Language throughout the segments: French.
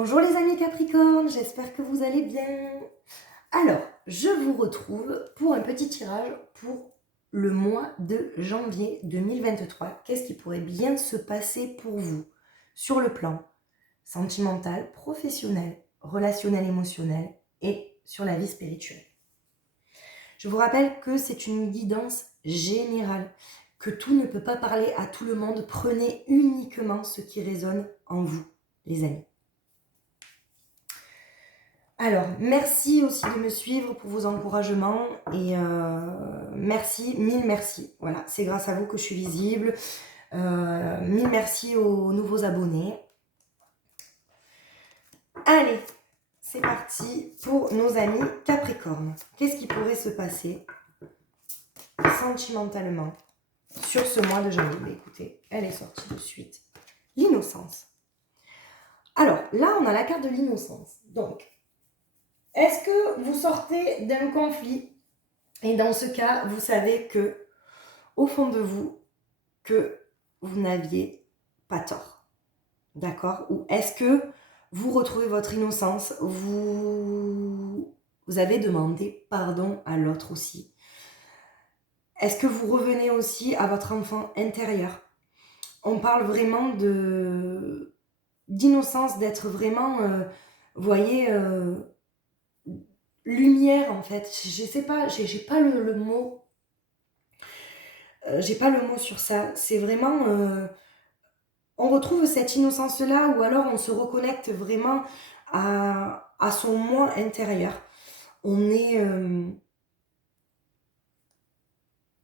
Bonjour les amis Capricorne, j'espère que vous allez bien. Alors, je vous retrouve pour un petit tirage pour le mois de janvier 2023. Qu'est-ce qui pourrait bien se passer pour vous sur le plan sentimental, professionnel, relationnel, émotionnel et sur la vie spirituelle? Je vous rappelle que c'est une guidance générale, que tout ne peut pas parler à tout le monde. Prenez uniquement ce qui résonne en vous, les amis. Alors, merci aussi de me suivre pour vos encouragements et merci, mille merci. Voilà, c'est grâce à vous que je suis visible. Mille merci aux nouveaux abonnés. Allez, c'est parti pour nos amis Capricorne. Qu'est-ce qui pourrait se passer sentimentalement sur ce mois de janvier? Bah, écoutez, elle est sortie de suite. L'innocence. Alors, là, on a la carte de l'innocence. Donc, est-ce que vous sortez d'un conflit? Et dans ce cas, vous savez que, au fond de vous, que vous n'aviez pas tort. D'accord? Ou est-ce que vous retrouvez votre innocence? Vous avez demandé pardon à l'autre aussi? Est-ce que vous revenez aussi à votre enfant intérieur? On parle vraiment d'innocence, d'être vraiment, vous voyez, lumière en fait. Je sais pas, j'ai pas le mot. J'ai pas le mot sur ça. C'est vraiment, on retrouve cette innocence-là, ou alors on se reconnecte vraiment à son moi intérieur. On est,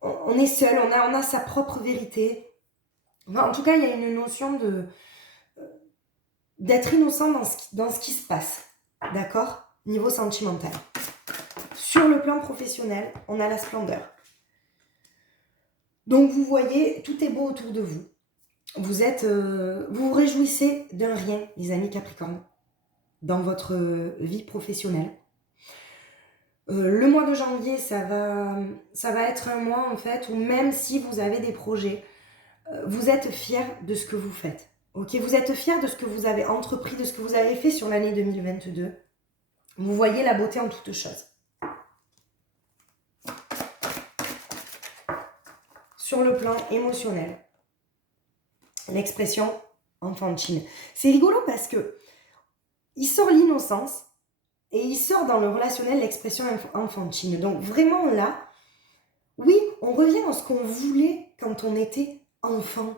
on est seul, on a sa propre vérité. Enfin, en tout cas, il y a une notion d'être innocent dans ce qui se passe. D'accord? Niveau sentimental. Sur le plan professionnel, on a la splendeur. Donc vous voyez, tout est beau autour de vous. Vous vous réjouissez d'un rien, les amis Capricorne, dans votre vie professionnelle. Le mois de janvier, ça va être un mois en fait où, même si vous avez des projets, vous êtes fiers de ce que vous faites. Ok, vous êtes fiers de ce que vous avez entrepris, de ce que vous avez fait sur l'année 2022. Vous voyez la beauté en toutes choses. Sur le plan émotionnel, l'expression enfantine. C'est rigolo parce que il sort l'innocence et il sort dans le relationnel l'expression enfantine. Donc vraiment là, oui, on revient à ce qu'on voulait quand on était enfant.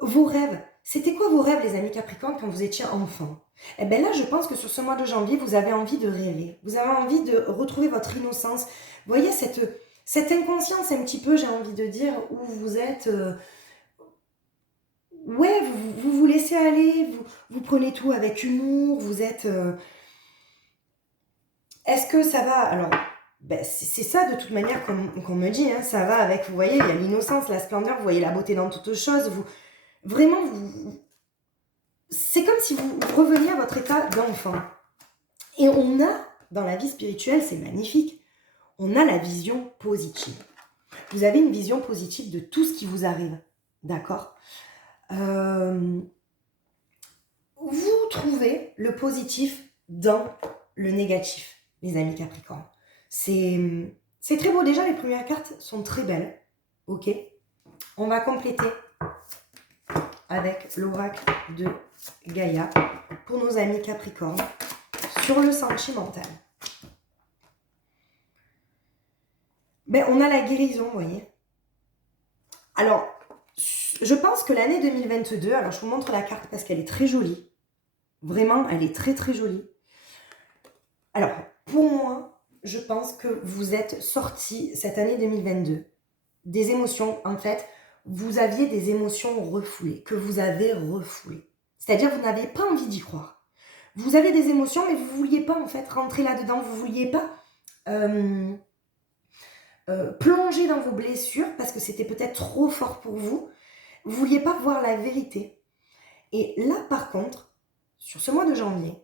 Vos rêves, c'était quoi vos rêves, les amis Capricorne, quand vous étiez enfant? Eh bien là, je pense que sur ce mois de janvier, vous avez envie de rêver. Vous avez envie de retrouver votre innocence. Vous voyez cette inconscience un petit peu, j'ai envie de dire, où vous êtes... ouais, vous laissez aller, vous prenez tout avec humour, vous êtes... Est-ce que ça va? Alors, ben, c'est ça de toute manière qu'on me dit, hein, ça va avec, vous voyez, il y a l'innocence, la splendeur, vous voyez la beauté dans toutes choses, vraiment, c'est comme si vous reveniez à votre état d'enfant. Et on a, dans la vie spirituelle, c'est magnifique, on a la vision positive. Vous avez une vision positive de tout ce qui vous arrive, d'accord? Vous trouvez le positif dans le négatif, les amis Capricorne. C'est très beau. Déjà, les premières cartes sont très belles. Ok. On va compléter avec l'oracle de Gaïa pour nos amis Capricorne sur le sentimental. Ben, on a la guérison, vous voyez. Alors, je pense que l'année 2022, alors je vous montre la carte parce qu'elle est très jolie. Vraiment, elle est très très jolie. Alors, pour moi, je pense que vous êtes sortis cette année 2022 des émotions. En fait, vous aviez des émotions refoulées, que vous avez refoulées. C'est-à-dire, vous n'avez pas envie d'y croire. Vous avez des émotions, mais vous ne vouliez pas, en fait, rentrer là-dedans. Vous ne vouliez pas plonger dans vos blessures parce que c'était peut-être trop fort pour vous. Vous ne vouliez pas voir la vérité. Et là, par contre, sur ce mois de janvier,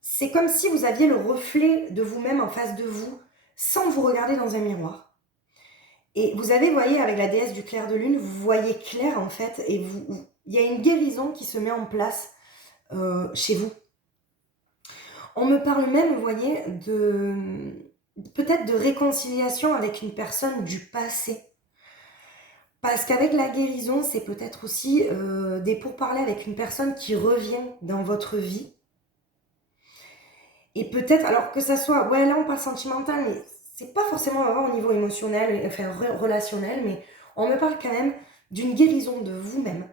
c'est comme si vous aviez le reflet de vous-même en face de vous, sans vous regarder dans un miroir. Et vous avez, vous voyez, avec la déesse du clair de lune, vous voyez clair en fait, et il y a une guérison qui se met en place chez vous. On me parle même, vous voyez, peut-être de réconciliation avec une personne du passé. Parce qu'avec la guérison, c'est peut-être aussi des pourparlers avec une personne qui revient dans votre vie. Et peut-être, alors que ça soit, ouais, là on parle sentimental, mais c'est pas forcément au niveau émotionnel, enfin relationnel, mais on me parle quand même d'une guérison de vous-même.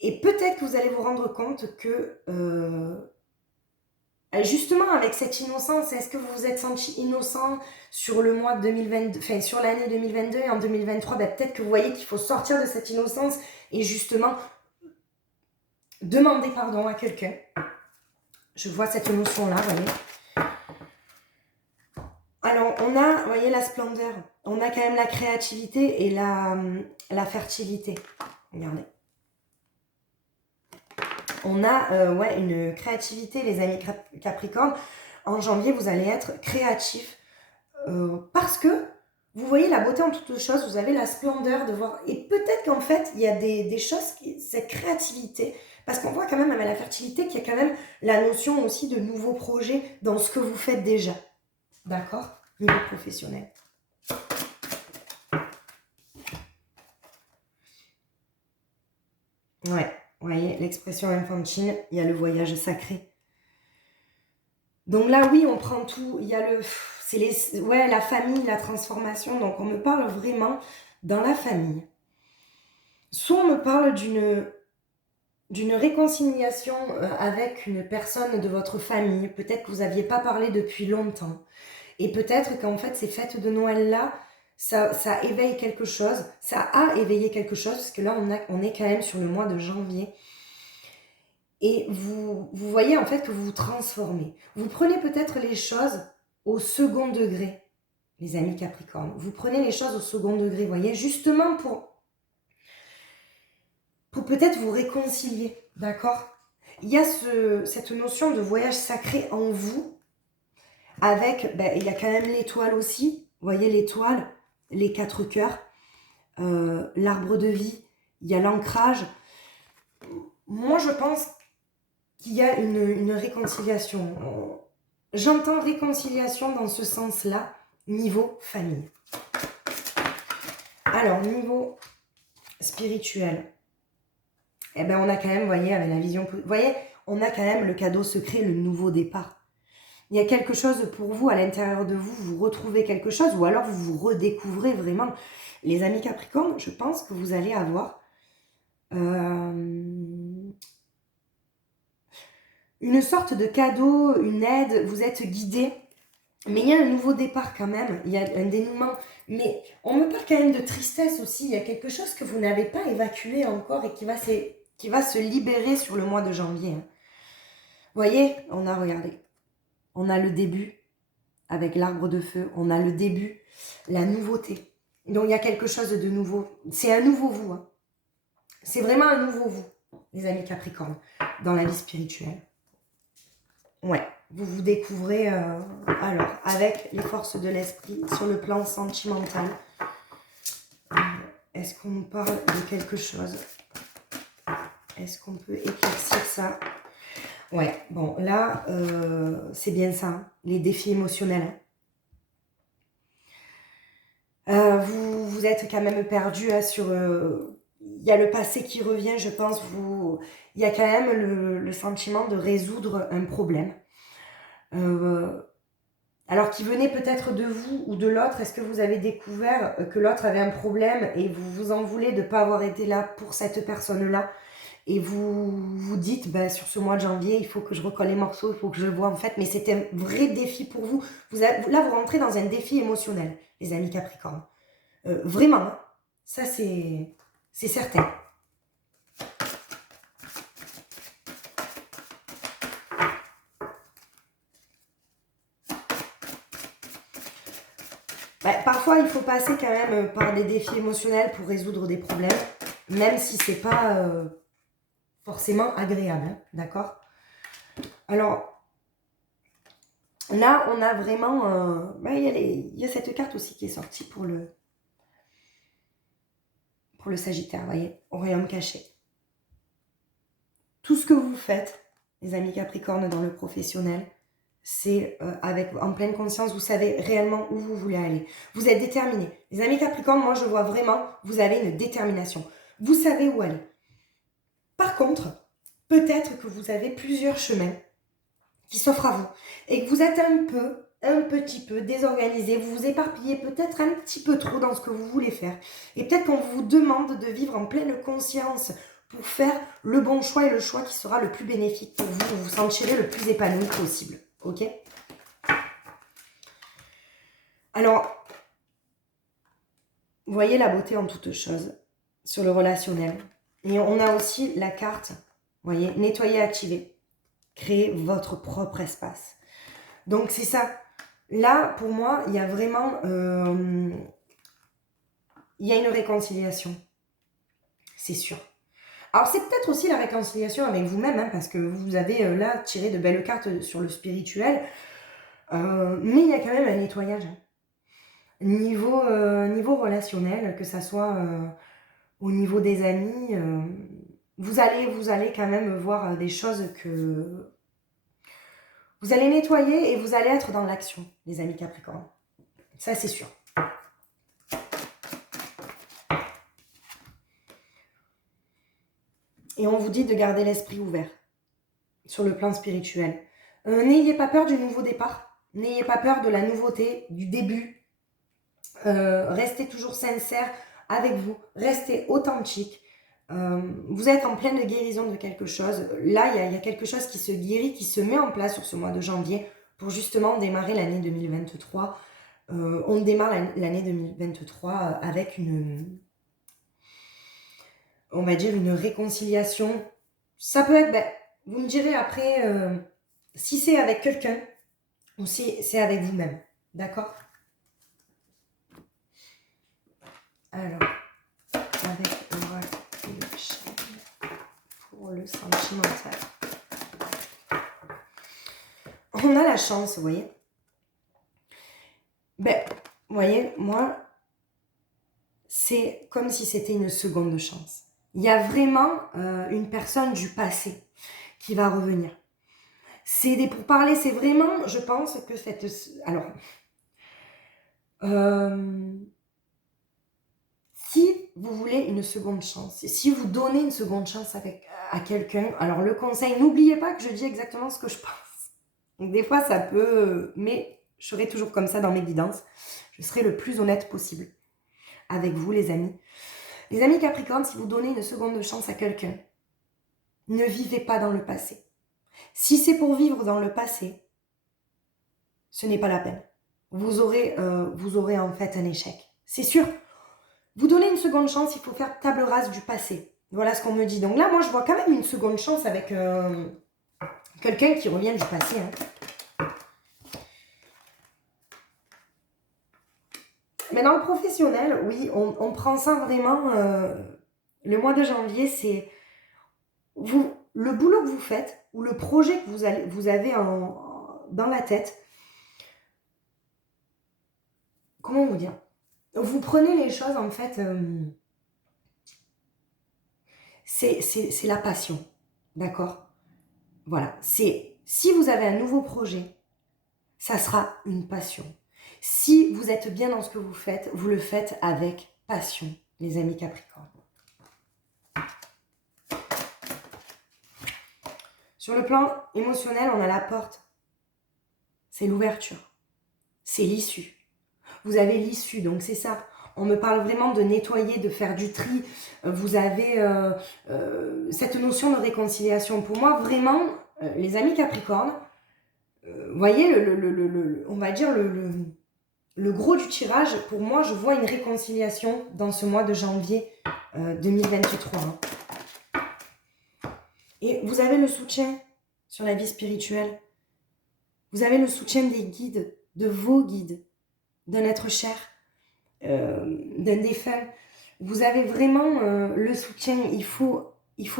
Et peut-être que vous allez vous rendre compte que, justement, avec cette innocence, est-ce que vous vous êtes senti innocent sur le mois de 2022, enfin sur l'année 2022 et en 2023, peut-être que vous voyez qu'il faut sortir de cette innocence et justement demander pardon à quelqu'un. Je vois cette émotion-là, vous voyez. Alors, on a, vous voyez, la splendeur. On a quand même la créativité et la fertilité. Regardez. On a ouais, une créativité, les amis Capricorne. En janvier, vous allez être créatif parce que vous voyez la beauté en toutes choses, vous avez la splendeur de voir. Et peut-être qu'en fait, il y a des choses, cette créativité, parce qu'on voit quand même avec la fertilité qu'il y a quand même la notion aussi de nouveaux projets dans ce que vous faites déjà. D'accord? Niveau professionnel. Ouais, vous voyez, l'expression infantile, il y a le voyage sacré. Donc là, oui, on prend tout. Il y a ouais, la famille, la transformation. Donc on me parle vraiment dans la famille. Soit on me parle d'une réconciliation avec une personne de votre famille. Peut-être que vous n'aviez pas parlé depuis longtemps. Et peut-être qu'en fait, ces fêtes de Noël-là, ça éveille quelque chose. Ça a éveillé quelque chose, parce que là, on est quand même sur le mois de janvier. Et vous voyez en fait que vous vous transformez. Vous prenez peut-être les choses au second degré, les amis Capricorne. Vous prenez les choses au second degré, vous voyez, justement pour peut-être vous réconcilier, d'accord? Il y a cette notion de voyage sacré en vous, avec, il y a quand même l'étoile aussi, vous voyez l'étoile, les 4 cœurs, l'arbre de vie, il y a l'ancrage. Moi, je pense qu'il y a une réconciliation. J'entends réconciliation dans ce sens-là, niveau famille. Alors, niveau spirituel, eh ben, on a quand même, vous voyez, avec la vision... Vous voyez, on a quand même le cadeau secret, le nouveau départ. Il y a quelque chose pour vous, à l'intérieur de vous, vous retrouvez quelque chose, ou alors vous vous redécouvrez vraiment. Les amis Capricorne, je pense que vous allez avoir... une sorte de cadeau, une aide, vous êtes guidé, mais il y a un nouveau départ quand même, il y a un dénouement, mais on me parle quand même de tristesse aussi, il y a quelque chose que vous n'avez pas évacué encore et qui va se libérer sur le mois de janvier. Vous voyez, regardez, on a le début avec l'arbre de feu, on a le début, la nouveauté, donc il y a quelque chose de nouveau, c'est un nouveau vous, hein. C'est vraiment un nouveau vous, les amis Capricorne, dans la vie spirituelle. Ouais, vous vous découvrez alors avec les forces de l'esprit sur le plan sentimental. Est-ce qu'on nous parle de quelque chose? Est-ce qu'on peut éclaircir ça? Ouais, bon, là, c'est bien ça, hein, les défis émotionnels. Vous êtes quand même perdu hein, sur... il y a le passé qui revient, je pense. Il y a quand même le sentiment de résoudre un problème. Alors qui venait peut-être de vous ou de l'autre, est-ce que vous avez découvert que l'autre avait un problème et vous vous en voulez de ne pas avoir été là pour cette personne-là et vous vous dites, sur ce mois de janvier, il faut que je recolle les morceaux, il faut que je vois en fait, mais c'était un vrai défi pour vous. Là, vous rentrez dans un défi émotionnel, les amis Capricorne. Vraiment, hein, ça c'est certain. Parfois, il faut passer quand même par des défis émotionnels pour résoudre des problèmes, même si c'est pas forcément agréable, hein, d'accord? Alors, là, on a vraiment... il y a cette carte aussi qui est sortie pour le Sagittaire, vous voyez, au royaume caché. tout ce que vous faites, les amis Capricorne, dans le professionnel, c'est en pleine conscience, vous savez réellement où vous voulez aller. Vous êtes déterminé. Les amis Capricorne, moi je vois vraiment, vous avez une détermination. Vous savez où aller. Par contre, peut-être que vous avez plusieurs chemins qui s'offrent à vous et que vous êtes un petit peu désorganisé, vous vous éparpillez peut-être un petit peu trop dans ce que vous voulez faire. Et peut-être qu'on vous demande de vivre en pleine conscience pour faire le bon choix et le choix qui sera le plus bénéfique pour vous, vous vous sentirez le plus épanoui possible. Ok? Alors, vous voyez la beauté en toute chose sur le relationnel. Et on a aussi la carte, vous voyez, nettoyer, activer. Créer votre propre espace. Donc c'est ça. Là, pour moi, il y a vraiment... il y a une réconciliation. C'est sûr. Alors c'est peut-être aussi la réconciliation avec vous-même, hein, parce que vous avez là tiré de belles cartes sur le spirituel. Mais il y a quand même un nettoyage. Hein. Niveau relationnel, que ça soit au niveau des amis, vous allez quand même voir des choses que... Vous allez nettoyer et vous allez être dans l'action, les amis Capricorne. Ça, c'est sûr. Et on vous dit de garder l'esprit ouvert sur le plan spirituel. N'ayez pas peur du nouveau départ. N'ayez pas peur de la nouveauté, du début. Restez toujours sincère avec vous. Restez authentique. Vous êtes en pleine guérison de quelque chose. Là, il y a quelque chose qui se guérit, qui se met en place sur ce mois de janvier pour justement démarrer l'année 2023. On démarre l'année 2023 avec on va dire, une réconciliation. Ça peut être, vous me direz après, si c'est avec quelqu'un ou si c'est avec vous-même. D'accord? Alors, avec l'oracle et le chêne pour le sentimental. On a la chance, vous voyez. Vous voyez, moi, c'est comme si c'était une seconde chance. Il y a vraiment une personne du passé qui va revenir. C'est des pourparlers, c'est vraiment, je pense que cette... Alors, si vous voulez une seconde chance, si vous donnez une seconde chance à quelqu'un, alors le conseil, n'oubliez pas que je dis exactement ce que je pense. Donc des fois, ça peut... Mais je serai toujours comme ça dans mes guidances. Je serai le plus honnête possible avec vous, les amis. Les amis Capricorne, si vous donnez une seconde chance à quelqu'un, ne vivez pas dans le passé. Si c'est pour vivre dans le passé, ce n'est pas la peine. Vous aurez en fait un échec. C'est sûr. Vous donnez une seconde chance, il faut faire table rase du passé. Voilà ce qu'on me dit. Donc là, moi, je vois quand même une seconde chance avec quelqu'un qui revient du passé. Hein. Mais dans le professionnel, oui, on prend ça vraiment... le mois de janvier, c'est... le boulot que vous faites, ou le projet que vous avez dans la tête, comment vous dire? Vous prenez les choses, en fait, c'est la passion, d'accord? Voilà, si vous avez un nouveau projet, ça sera une passion. Si vous êtes bien dans ce que vous faites, vous le faites avec passion, les amis Capricorne. Sur le plan émotionnel, on a la porte. C'est l'ouverture. C'est l'issue. Vous avez l'issue, donc c'est ça. On me parle vraiment de nettoyer, de faire du tri. Vous avez cette notion de réconciliation. Pour moi, vraiment, les amis Capricorne, vous voyez, on va dire le gros du tirage, pour moi, je vois une réconciliation dans ce mois de janvier 2023. Hein. Et vous avez le soutien sur la vie spirituelle. Vous avez le soutien des guides, de vos guides, d'un être cher, d'un défunt. Vous avez vraiment le soutien. Il faut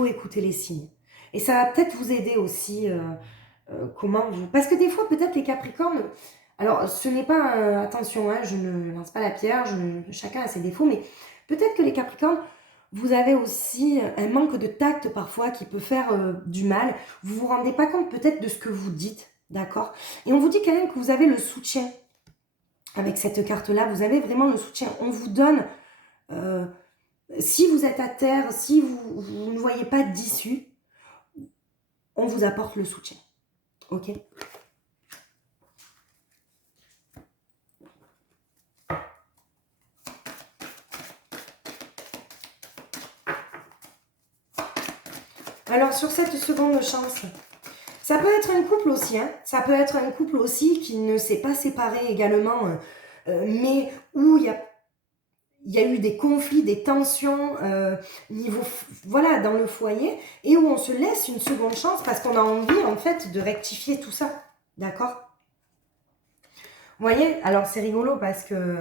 écouter les signes. Et ça va peut-être vous aider aussi. Comment vous... Parce que des fois, peut-être les Capricornes... Alors, ce n'est pas... attention, hein, je ne lance pas la pierre. Chacun a ses défauts. Mais peut-être que les Capricornes, vous avez aussi un manque de tact parfois qui peut faire du mal. Vous vous rendez pas compte peut-être de ce que vous dites, d'accord? Et on vous dit quand même que vous avez le soutien. Avec cette carte-là, vous avez vraiment le soutien. On vous donne, si vous êtes à terre, si vous ne voyez pas d'issue, on vous apporte le soutien. Ok? Alors, sur cette seconde chance, ça peut être un couple aussi, hein. Ça peut être un couple aussi qui ne s'est pas séparé également, mais où il y a eu des conflits, des tensions niveau, voilà, dans le foyer, et où on se laisse une seconde chance parce qu'on a envie, en fait, de rectifier tout ça. D'accord? Vous voyez? Alors, c'est rigolo parce que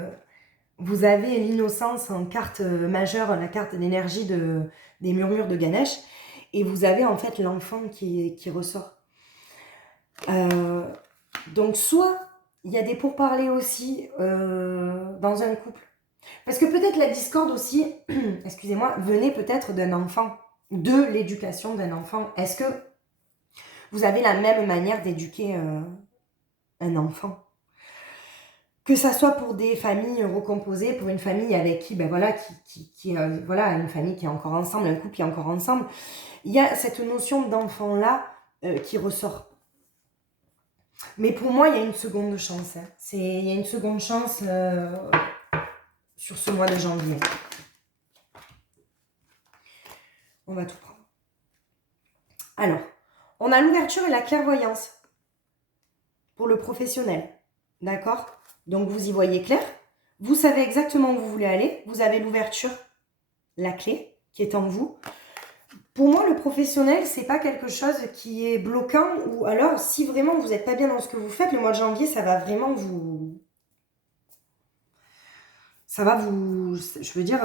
vous avez l'innocence en carte majeure, la carte d'énergie des murmures de Ganesh, et vous avez en fait l'enfant qui ressort. Donc, soit il y a des pourparlers aussi dans un couple. Parce que peut-être la discorde aussi, excusez-moi, venait peut-être d'un enfant, de l'éducation d'un enfant. Est-ce que vous avez la même manière d'éduquer un enfant? Que ça soit pour des familles recomposées, pour une famille avec qui, ben voilà, voilà, une famille qui est encore ensemble, un couple qui est encore ensemble, il y a cette notion d'enfant-là qui ressort. Mais pour moi, il y a une seconde chance. Hein. Il y a une seconde chance sur ce mois de janvier. On va tout prendre. Alors, on a l'ouverture et la clairvoyance pour le professionnel. D'accord? Donc, vous y voyez clair. Vous savez exactement où vous voulez aller. Vous avez l'ouverture, la clé qui est en vous. Pour moi, le professionnel, c'est pas quelque chose qui est bloquant, ou alors, si vraiment vous n'êtes pas bien dans ce que vous faites, le mois de janvier, ça va vraiment vous... Ça va vous... Je veux dire...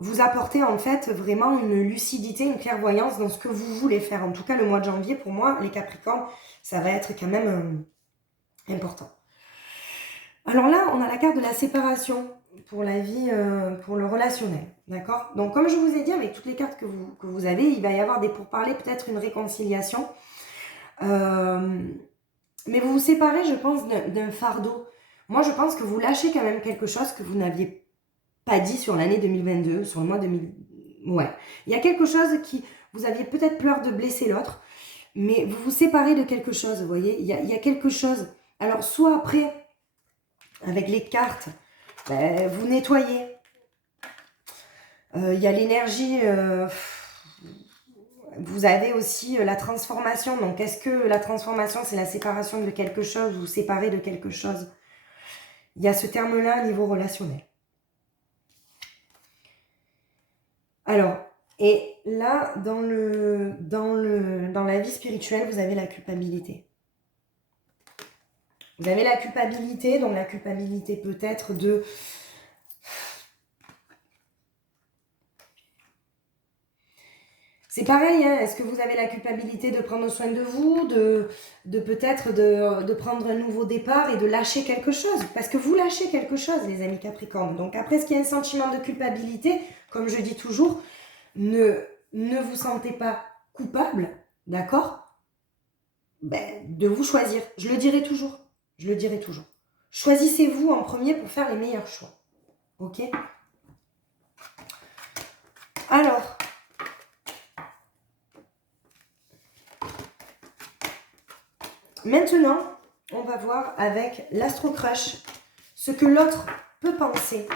vous apporter en fait vraiment une lucidité, une clairvoyance dans ce que vous voulez faire. En tout cas, le mois de janvier, pour moi, les Capricornes, ça va être quand même important. Alors là, on a la carte de la séparation pour la vie, pour le relationnel. D'accord? Donc, comme je vous ai dit, avec toutes les cartes que vous avez, il va y avoir des pourparlers, peut-être une réconciliation. Mais vous vous séparez, je pense, d'un fardeau. Moi, je pense que vous lâchez quand même quelque chose que vous n'aviez pas dit sur l'année 2022, sur le mois 2000. Ouais. Il y a quelque chose qui... Vous aviez peut-être peur de blesser l'autre, mais vous vous séparez de quelque chose, vous voyez? Il y a quelque chose. Alors, soit après, avec les cartes, ben, vous nettoyez. Il y a l'énergie... vous avez aussi la transformation. Donc, est-ce que la transformation, c'est la séparation de quelque chose ou séparer de quelque chose? Il y a ce terme-là au niveau relationnel. Alors, et là, dans la vie spirituelle, vous avez la culpabilité. Vous avez la culpabilité, donc la culpabilité peut-être de... C'est pareil, hein, est-ce que vous avez la culpabilité de prendre soin de vous, de peut-être de prendre un nouveau départ et de lâcher quelque chose? Parce que vous lâchez quelque chose, les amis Capricornes. Donc après, est-ce qu'il y a un sentiment de culpabilité? Comme je dis toujours, ne vous sentez pas coupable, d'accord? Ben, de vous choisir. Je le dirai toujours. Je le dirai toujours. Choisissez-vous en premier pour faire les meilleurs choix. Ok? Alors, maintenant, on va voir avec l'Astro Crush ce que l'autre peut penser.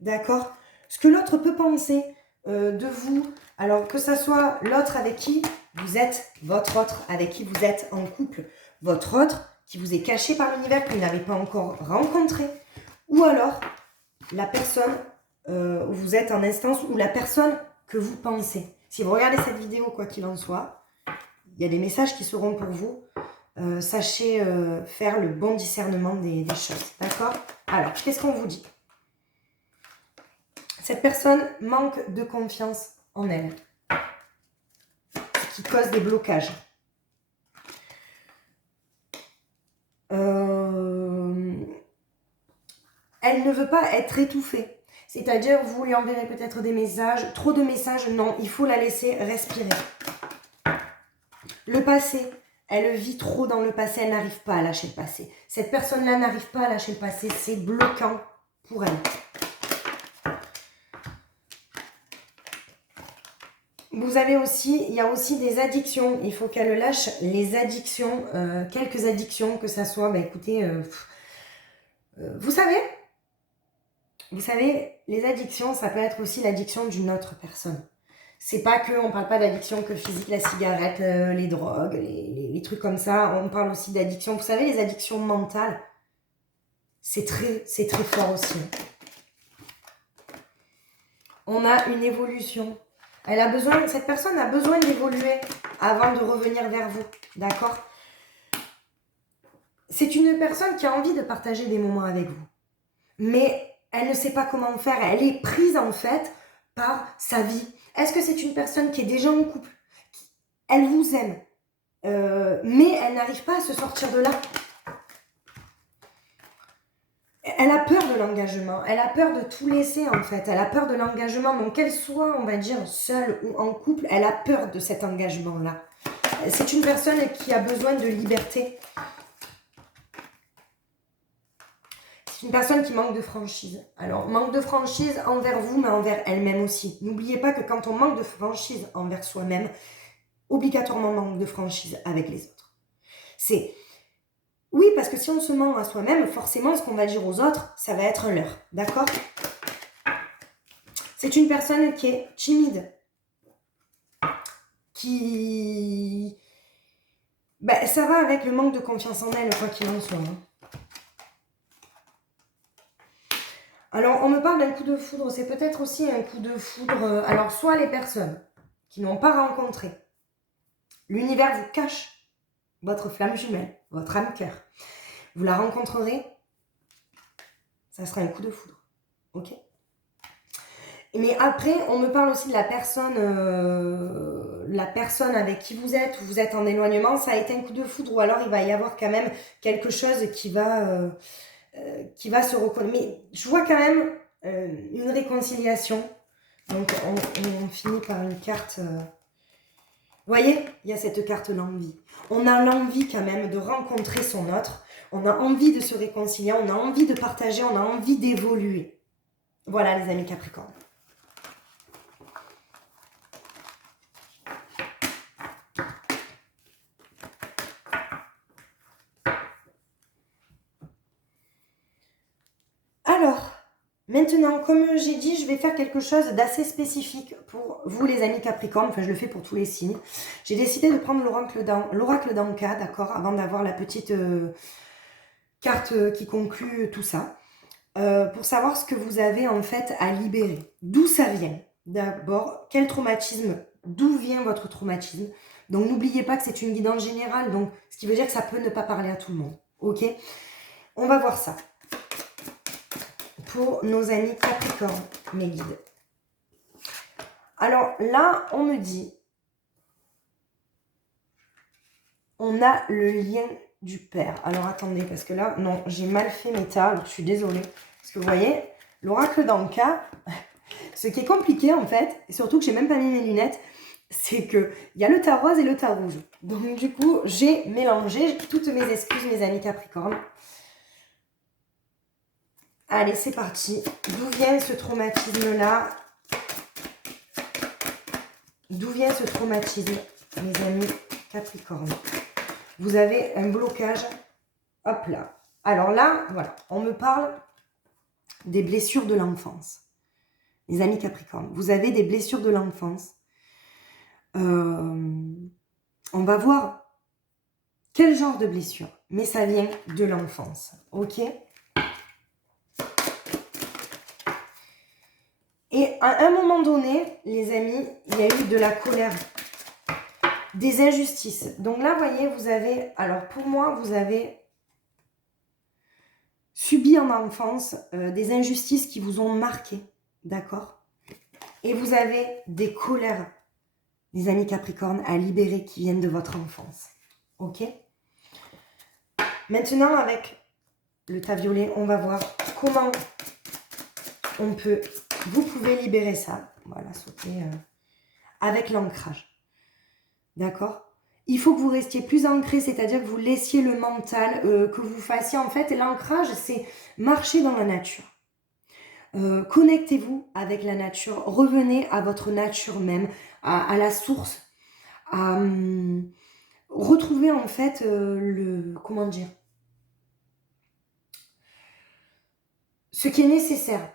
D'accord? Ce que l'autre peut penser de vous. Alors, que ça soit l'autre avec qui vous êtes, votre autre avec qui vous êtes en couple, votre autre qui vous est caché par l'univers, que vous n'avez pas encore rencontré, ou alors la personne où vous êtes en instance, ou la personne que vous pensez. Si vous regardez cette vidéo, quoi qu'il en soit, il y a des messages qui seront pour vous. Sachez faire le bon discernement des choses. D'accord? Alors, qu'est-ce qu'on vous dit? Cette personne manque de confiance en elle, ce qui cause des blocages. Elle ne veut pas être étouffée. C'est-à-dire, vous lui enverrez peut-être des messages. Trop de messages, non. Il faut la laisser respirer. Le passé, elle vit trop dans le passé. Elle n'arrive pas à lâcher le passé. Cette personne-là n'arrive pas à lâcher le passé. C'est bloquant pour elle. Vous avez aussi, il y a aussi des addictions. Il faut qu'elle lâche les addictions, quelques addictions, que ça soit, écoutez, vous savez, les addictions, ça peut être aussi l'addiction d'une autre personne. C'est pas que, on parle pas d'addiction que physique, la cigarette, les drogues, les trucs comme ça. On parle aussi d'addiction. Vous savez, les addictions mentales, c'est très fort aussi. On a une évolution. Cette personne a besoin d'évoluer avant de revenir vers vous, d'accord? C'est une personne qui a envie de partager des moments avec vous, mais elle ne sait pas comment faire. Elle est prise en fait par sa vie. Est-ce que c'est une personne qui est déjà en couple? Elle vous aime, mais elle n'arrive pas à se sortir de là. Elle a peur de l'engagement, elle a peur de tout laisser en fait, elle a peur de l'engagement, donc qu'elle soit, on va dire, seule ou en couple, elle a peur de cet engagement-là. C'est une personne qui a besoin de liberté. C'est une personne qui manque de franchise. Alors, manque de franchise envers vous, mais envers elle-même aussi. N'oubliez pas que quand on manque de franchise envers soi-même, obligatoirement manque de franchise avec les autres. Oui, parce que si on se ment à soi-même, forcément, ce qu'on va dire aux autres, ça va être un leurre. D'accord? C'est une personne qui est timide. Ça va avec le manque de confiance en elle, quoi qu'il en soit. Alors, on me parle d'un coup de foudre. C'est peut-être aussi un coup de foudre. Alors, soit les personnes qui n'ont pas rencontré. L'univers vous cache votre flamme jumelle, votre âme cœur. Vous la rencontrerez, ça sera un coup de foudre. Ok? Mais après, on me parle aussi de la personne avec qui vous êtes en éloignement, ça a été un coup de foudre, ou alors il va y avoir quand même quelque chose qui va se reconnaître. Mais je vois quand même une réconciliation. Donc on finit par une carte. Vous voyez, il y a cette carte l'envie. On a l'envie quand même de rencontrer son autre. On a envie de se réconcilier, on a envie de partager, on a envie d'évoluer. Voilà les amis Capricorne. Alors, maintenant, comme j'ai dit, je vais faire quelque chose d'assez spécifique pour vous les amis Capricorne. Enfin, je le fais pour tous les signes. J'ai décidé de prendre l'oracle d'Anka, d'accord, avant d'avoir la petite carte qui conclut tout ça. Pour savoir ce que vous avez en fait à libérer. D'où ça vient? D'abord, quel traumatisme? D'où vient votre traumatisme? Donc, n'oubliez pas que c'est une guidance générale, donc ce qui veut dire que ça peut ne pas parler à tout le monde. Ok? On va voir ça. Pour nos amis Capricorne, mes guides. Alors là, on me dit, on a le lien du père. Alors attendez, parce que là, non, j'ai mal fait mes tas, alors je suis désolée. Parce que vous voyez, l'oracle d'Anka, ce qui est compliqué en fait, et surtout que j'ai même pas mis mes lunettes, c'est qu'il y a le tas rose et le tas rouge. Donc du coup, j'ai mélangé. Toutes mes excuses, mes amis Capricorne. Allez, c'est parti. D'où vient ce traumatisme-là? D'où vient ce traumatisme, mes amis Capricorne? Vous avez un blocage. Hop là. Alors là, voilà. On me parle des blessures de l'enfance. Les amis Capricorne, vous avez des blessures de l'enfance. On va voir quel genre de blessure. Mais ça vient de l'enfance. Ok? Et à un moment donné, les amis, il y a eu de la colère, des injustices. Donc là, vous voyez, vous avez, alors pour moi, vous avez subi en enfance des injustices qui vous ont marqué, d'accord? Et vous avez des colères, les amis Capricorne, à libérer qui viennent de votre enfance, ok? Maintenant, avec le tas violet, on va voir comment vous pouvez libérer ça. Voilà, sauter avec l'ancrage. D'accord? Il faut que vous restiez plus ancré, c'est-à-dire que vous laissiez le mental, que vous fassiez en fait. L'ancrage, c'est marcher dans la nature. Connectez-vous avec la nature, revenez à votre nature même, à la source, à retrouver en fait comment dire, ce qui est nécessaire,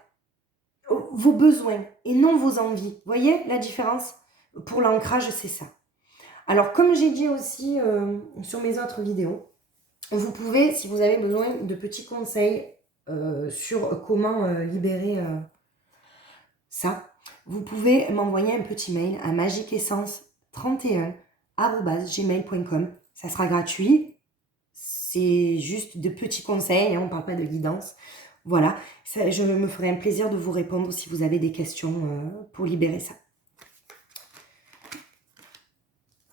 vos besoins et non vos envies. Vous voyez la différence? Pour l'ancrage, c'est ça. Alors, comme j'ai dit aussi sur mes autres vidéos, vous pouvez, si vous avez besoin de petits conseils sur comment libérer ça, vous pouvez m'envoyer un petit mail à magiqueessence31@gmail.com. Ça sera gratuit. C'est juste de petits conseils, hein, on ne parle pas de guidance. Voilà, ça, je me ferai un plaisir de vous répondre si vous avez des questions pour libérer ça.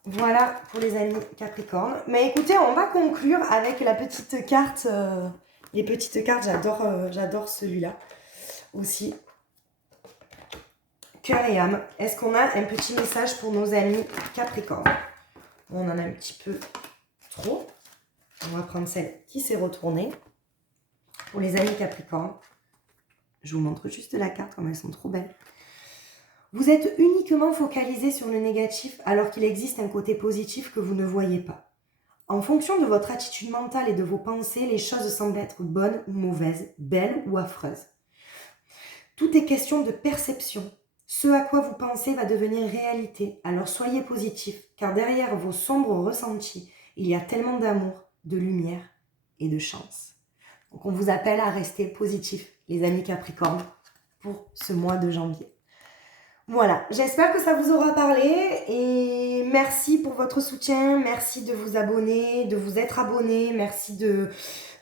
Voilà pour les amis Capricorne. Mais écoutez, on va conclure avec la petite carte. Les petites cartes, j'adore celui-là aussi. Cœur et âme. Est-ce qu'on a un petit message pour nos amis Capricorne? On en a un petit peu trop. On va prendre celle qui s'est retournée. Pour les amis Capricorne, je vous montre juste la carte comme elles sont trop belles. Vous êtes uniquement focalisé sur le négatif alors qu'il existe un côté positif que vous ne voyez pas. En fonction de votre attitude mentale et de vos pensées, les choses semblent être bonnes ou mauvaises, belles ou affreuses. Tout est question de perception. Ce à quoi vous pensez va devenir réalité, alors soyez positif, car derrière vos sombres ressentis, il y a tellement d'amour, de lumière et de chance. Donc on vous appelle à rester positif, les amis Capricorne, pour ce mois de janvier. Voilà, j'espère que ça vous aura parlé et merci pour votre soutien, merci de vous abonner, de vous être abonné, merci de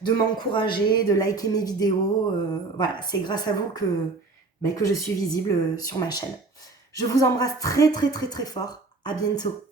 m'encourager, de liker mes vidéos. Voilà, c'est grâce à vous que je suis visible sur ma chaîne. Je vous embrasse très très très très fort, à bientôt.